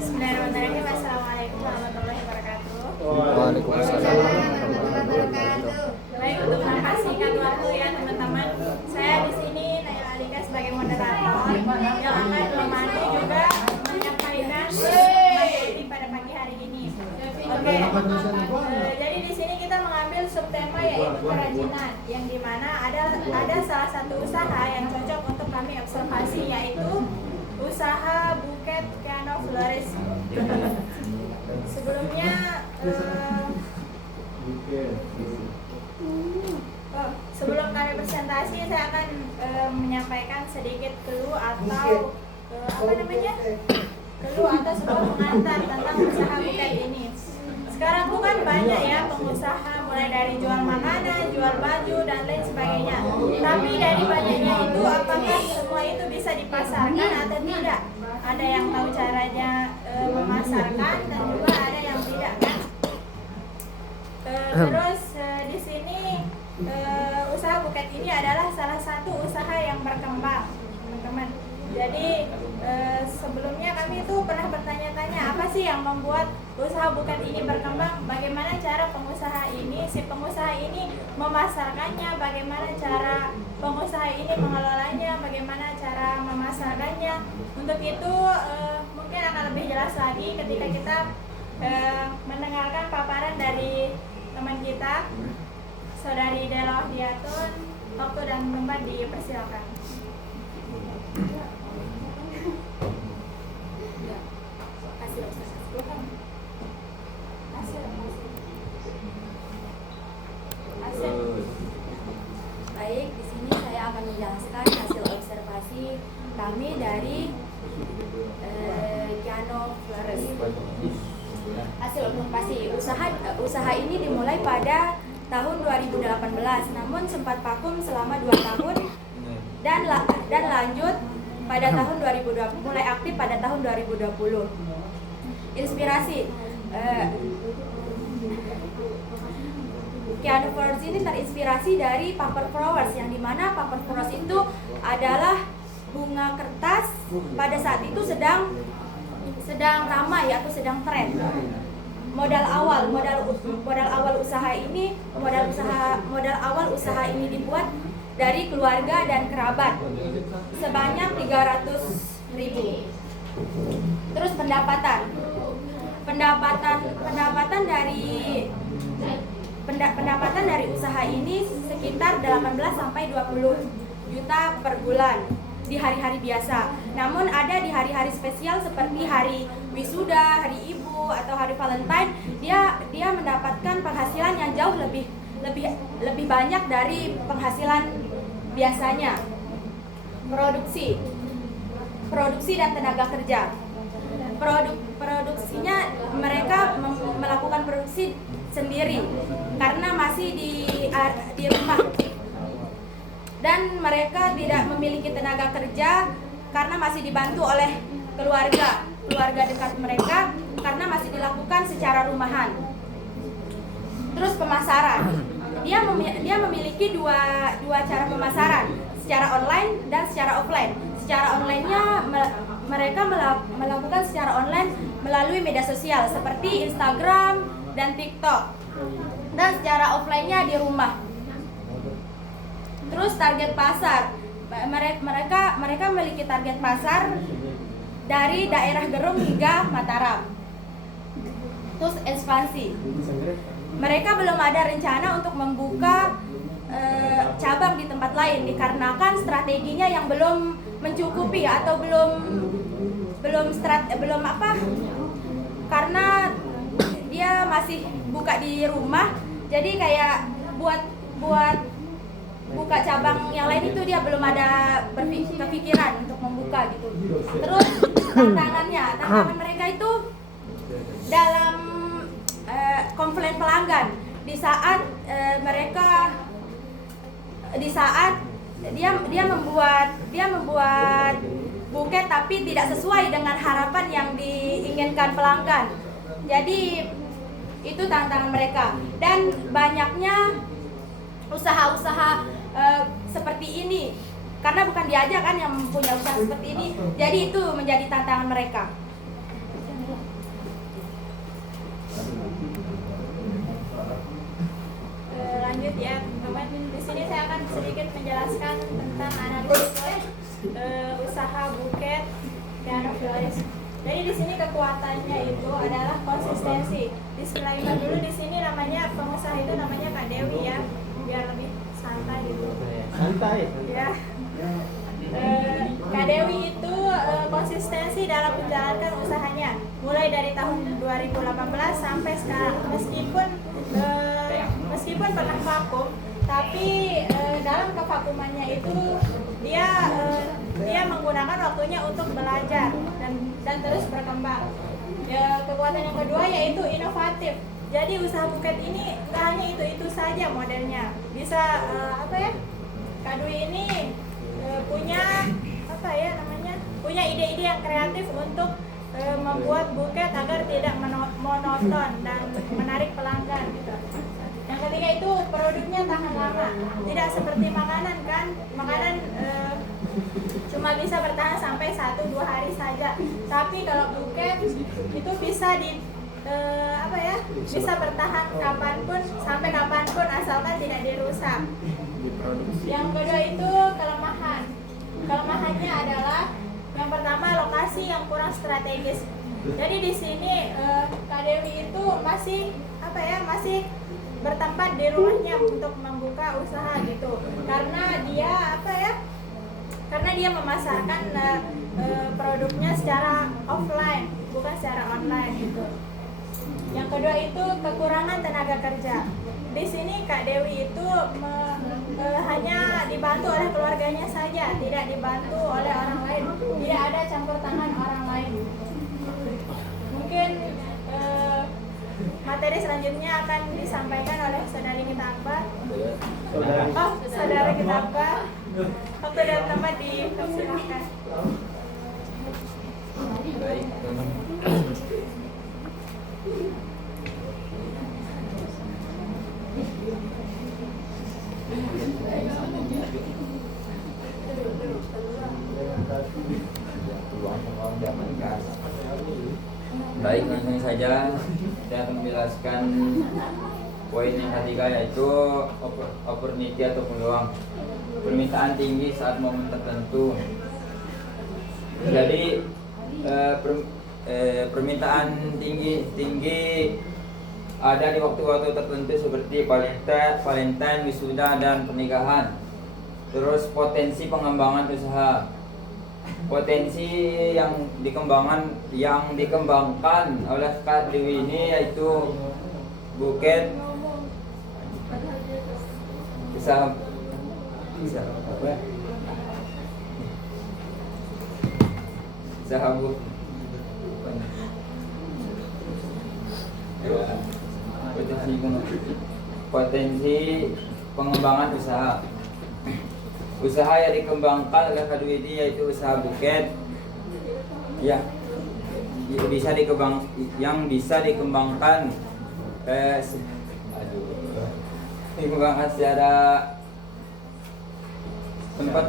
Bismillahirrahmanirrahim. Assalamualaikum warahmatullahi wabarakatuh. Waalaikumsalam warahmatullahi wabarakatuh. Baik, untuk mengangkat singkat waktu ya teman-teman. Saya di sini Naya Alika sebagai moderator yang akan menemani juga menyampaikan materi pada pagi hari ini. Oke. Jadi di sini kita mengambil subtema yaitu kerajinan, yang dimana ada salah satu usaha yang cocok untuk kami observasi, yaitu usaha buket Keanu Flores. Sebelumnya sebelum kami presentasi, saya akan menyampaikan sedikit clue atau clue atau sebuah pengantar tentang usaha buket ini. Sekarang tuh kan banyak ya pengusaha, mulai dari jual makanan, jual baju dan lain sebagainya. Tapi dari banyaknya itu, apakah semua itu bisa dipasarkan atau tidak? Ada yang tahu caranya memasarkan dan juga ada yang tidak kan? Terus di sini usaha buket ini adalah salah satu usaha yang berkembang, teman-teman. Jadi sebelumnya kami itu pernah bertanya-tanya apa sih yang membuat usaha buket ini berkembang, bagaimana cara si pengusaha ini memasarkannya, bagaimana cara pengusaha ini mengelolanya, bagaimana cara memasarkannya. Untuk itu mungkin akan lebih jelas lagi ketika kita mendengarkan paparan dari teman kita, Saudari Dela Diatun. Waktu dan tempat dipersilakan. Baik, di sini saya akan menjelaskan hasil observasi kami dari Keanu Flores. Hasil observasi usaha ini dimulai pada tahun 2018, namun sempat vakum selama 2 tahun dan lanjut pada tahun 2020, mulai aktif pada tahun 2020. Inspirasi Keanu Flores ini terinspirasi dari paper flowers, yang dimana paper flowers itu adalah bunga kertas pada saat itu sedang ramai atau sedang tren. Modal awal usaha ini dibuat dari keluarga dan kerabat sebanyak 300.000. Terus pendapatan dari usaha ini sekitar 18 sampai 20 juta per bulan di hari-hari biasa. Namun ada di hari-hari spesial seperti hari wisuda, hari ibu atau hari Valentine, dia mendapatkan penghasilan yang jauh lebih banyak dari penghasilan biasanya. Produksi dan tenaga kerja. Produksinya mereka melakukan produksi sendiri karena masih di rumah, dan mereka tidak memiliki tenaga kerja karena masih dibantu oleh keluarga dekat mereka karena masih dilakukan secara rumahan. Terus pemasaran, dia memiliki dua cara pemasaran, secara online dan secara offline. Secara online-nya mereka melakukan secara online melalui media sosial seperti Instagram dan TikTok, dan secara offline-nya di rumah. Terus target pasar, mereka memiliki target pasar dari daerah Gerung hingga Mataram. Terus ekspansi, mereka belum ada rencana untuk membuka cabang di tempat lain dikarenakan strateginya yang belum mencukupi atau karena dia masih buka di rumah, jadi kayak buat buka cabang yang lain itu dia belum ada kepikiran untuk membuka gitu. Terus tantangan mereka itu dalam komplain pelanggan di saat dia membuat buket tapi tidak sesuai dengan harapan yang diinginkan pelanggan. Jadi itu tantangan mereka, dan banyaknya usaha-usaha seperti ini karena bukan dia aja kan yang punya usaha seperti ini, jadi itu menjadi tantangan mereka. sedikit menjelaskan tentang analisis usaha buket piano florist. Jadi di sini kekuatannya itu adalah konsistensi. Disclaimer dulu, di sini namanya pengusaha itu namanya Kak Dewi ya, biar lebih santai gitu. Santai. Ya. Kak Dewi itu konsistensi dalam menjalankan usahanya mulai dari tahun 2018 sampai sekarang. Meskipun pernah vakum, tapi dalam kevakumannya itu dia menggunakan waktunya untuk belajar dan terus berkembang. Ya, kekuatan yang kedua yaitu inovatif. Jadi usaha buket ini nggak hanya itu saja modelnya. Bisa Kak Dwi ini punya ide-ide yang kreatif untuk membuat buket agar tidak monoton dan menarik pelanggan gitu. Yang ketiga itu produknya tahan lama, tidak seperti makanan kan, makanan cuma bisa bertahan sampai 1-2 hari saja. Tapi kalau buket itu bisa bisa bertahan kapanpun sampai kapanpun asalkan tidak dirusak. Yang kedua itu kelemahannya adalah yang pertama lokasi yang kurang strategis. Jadi di sini Kak Dewi itu masih bertempat di rumahnya untuk membuka usaha gitu. Karena dia memasarkan produknya secara offline, bukan secara online gitu. Yang kedua itu kekurangan tenaga kerja. Di sini Kak Dewi itu hanya dibantu oleh keluarganya saja, tidak dibantu oleh orang lain, tidak ada campur tangan orang lain. Mungkin materi selanjutnya akan disampaikan oleh saudari kita Akbar. Saudara kita Akbar. Waktu dan tempat dipersilakan. Baik. Baik, langsung saja saya akan menjelaskan poin yang ketiga, yaitu opportunity atau peluang. Permintaan tinggi saat momen tertentu. Jadi permintaan tinggi ada di waktu-waktu tertentu seperti Valentine, wisuda, dan pernikahan. Terus potensi pengembangan usaha. Potensi yang dikembangkan oleh Kak Dewi ini yaitu buket usaha potensi pengembangan usaha yang dikembangkan oleh Kak Dewi ini yaitu usaha buket yang bisa dikembangkan secara tempat.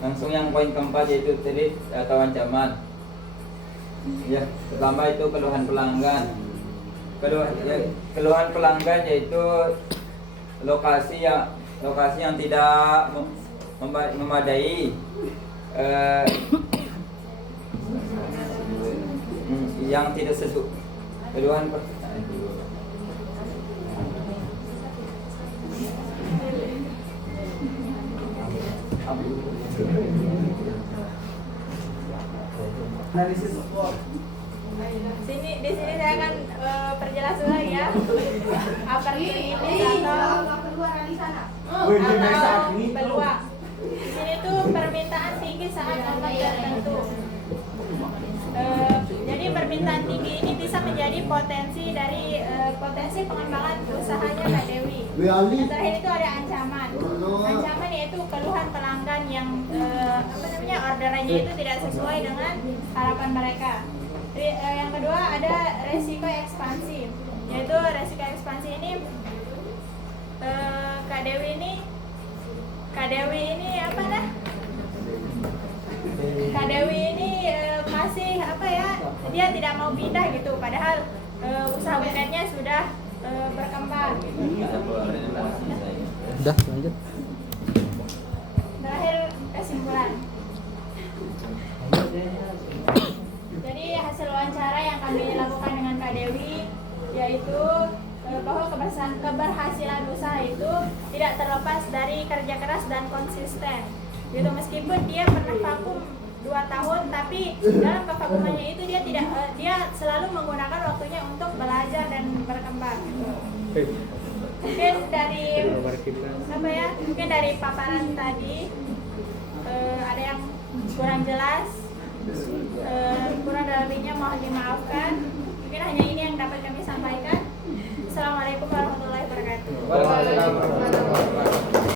Langsung yang poin keempat yaitu threat atau ancaman. Ya, pertama itu keluhan pelanggan. Keluhan pelanggan yaitu lokasi yang tidak memadai, yang tidak sesuai. Keluhan Di sini saya akan perjelas ulang ya. Opportunity atau peluang. Di sini tuh permintaan tinggi saat momen tertentu. Jadi permintaan tinggi ini bisa menjadi potensi pengembangan usahanya Kak Dewi. Yang terakhir itu ada ancaman. Ancaman yaitu keluhan pelanggan yang orderannya itu tidak sesuai dengan harapan mereka. Yang kedua ada resiko ekspansi. Yaitu resiko ekspansi ini Kak Dewi ini masih dia tidak mau pindah gitu, padahal usaha buketnya sudah berkembang. Udah lanjut. Terakhir kesimpulan. Jadi hasil wawancara yang kami lakukan dengan Kak Dewi yaitu bahwa keberhasilan usaha itu tidak terlepas dari kerja keras dan konsisten. Gitu, meskipun dia pernah vakum 2 tahun, tapi dalam kevakumannya itu dia selalu menggunakan waktunya untuk belajar dan berkembang. Gitu. Mungkin dari mungkin dari paparan tadi ada yang kurang jelas, kurang lebihnya mohon dimaafkan. Mungkin hanya ini yang dapat kami sampaikan. Assalamualaikum warahmatullahi wabarakatuh.